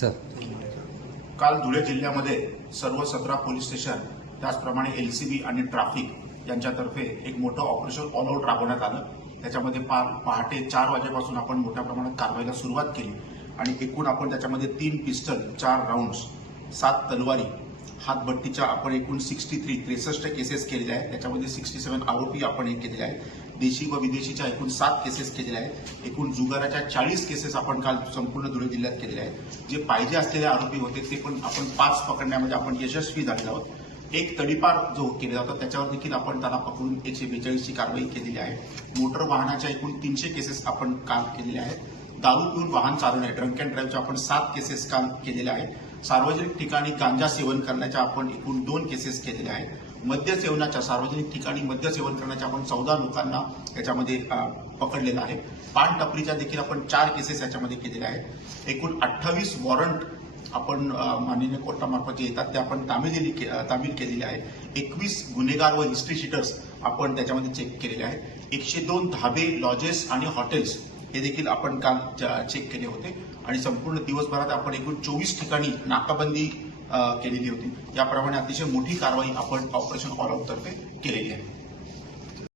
Sir. काल धुळे जिल्ह्यामध्ये सर्व सतरा पोलीस स्टेशन त्याचप्रमाणे एलसीबी आणि ट्राफिक यांच्यातर्फे एक मोठं ऑपरेशन ऑल आऊट राबवण्यात आलं. त्याच्यामध्ये पा पहाटे चार वाजेपासून आपण मोठ्या प्रमाणात कारवाईला सुरुवात केली आणि एकूण आपण त्याच्यामध्ये तीन पिस्टल चार राऊंड्स सात तलवारी हातभट्टीच्या आपण एकूण सिक्स्टी थ्री त्रेसष्ट केसेस केलेल्या आहेत. त्याच्यामध्ये सिक्स्टी सेव्हन आरोपी आपण हे केलेले आहेत. देशी व विदेशीच्या एकूण सात केसेस केलेल्या आहेत. एकूण जुगाराच्या चाळीस केसेस आपण काल संपूर्ण धुळे जिल्ह्यात केलेल्या आहेत. जे पाहिजे असलेले आरोपी होते ते पण आपण पाच पकडण्यामध्ये आपण यशस्वी झालेलो आहोत. एक तडीपार जो केला होता त्याच्यावर देखील आपण त्याला पकडून एकशे बेचाळीसची कारवाई केलेली आहे. मोटर वाहनाच्या एकूण तीनशे केसेस आपण काल केलेल्या आहेत. दारू पिऊन वाहन चालवणे ड्रंक अँड ड्राईव्हच्या आपण सात केसेस काल केलेल्या आहेत. सार्वजनिक ठिकाणी गांजा सेवन करण्याच्या आपण एकूण दोन केसेस केलेल्या आहेत. मद्य सेवनाच्या सार्वजनिक ठिकाणी मद्य सेवन करण्याच्या आपण चौदा लोकांना याच्यामध्ये पकडलेलं आहे. पान टपरीच्या देखील आपण चार केसेस याच्यामध्ये केलेल्या आहेत. एकूण अठ्ठावीस वॉरंट आपण माननीय कोर्टामार्फत जे येतात ते आपण तामिल के- तामील केलेले आहे. एकवीस गुन्हेगार व हिस्ट्री शीटर्स आपण त्याच्यामध्ये चेक केलेले आहेत एकशे दोन धाबे लॉजेस आणि हॉटेल्स हे देखील आपण काल चेक केले होते. आणि संपूर्ण दिवसभरात आपण एकूण चोवीस ठिकाणी नाकाबंदी केलेली होती. याप्रमाणे अतिशय मोठी कारवाई आपण ऑपरेशन ऑल आऊट तर्फे केलेली आहे.